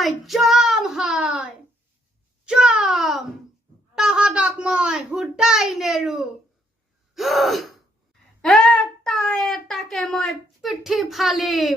হয় জম হয় জম তাহাদক মই হুদাই নেৰু এটা এটাকে মই পিঠি ফালিম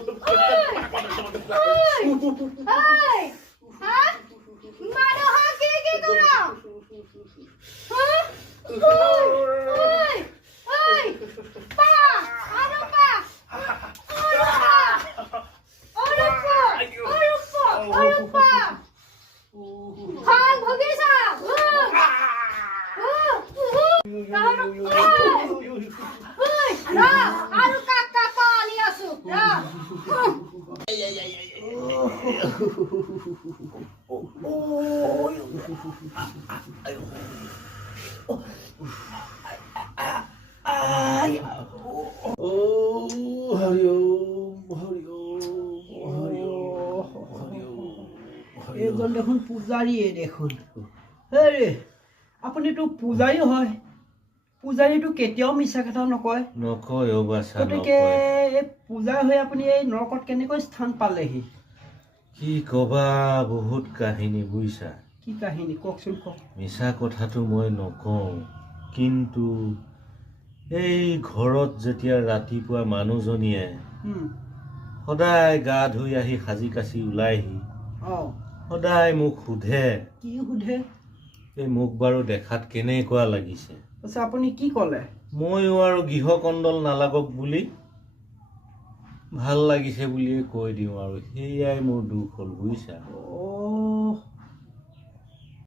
મારો હા કે કે ગોરા હા ઓય ઓય પા આરો પા ઓરો પા ઓરો પા ઓરો પા હા ભગેસા હા હા હા এইজন দেখুন পূজারি দেখোন হেৰে আপুনিতো পূজাৰী হয় পূজাৰীটো কেতিয়াও মিছা কথা নকয় নকয় গতিকে এই পূজা হৈ আপুনি এই নৰকত কেনেকৈ স্থান পালেহি কি কবা বহুত কাহিনী বুঝিছা কি কাহিনী কওকচোন কওক মিছা কথাটো মই নকওঁ কিন্তু এই ঘৰত যেতিয়া ৰাতিপুৱা মানুহজনীয়ে সদায় গা ধুই আহি সাজি কাচি ওলাইহি সদায় মোক সোধে কি সোধে এই মোক বাৰু দেখাত কেনেকুৱা লাগিছে আপুনি কি ক'লে ময়ো আৰু গৃহ গৃহকণ্ডল নালাগক বুলি ভাল লাগিছে বুলিয়ে কৈ দিওঁ আৰু সেয়াই মোৰ দুখ হ'ল বুজিছা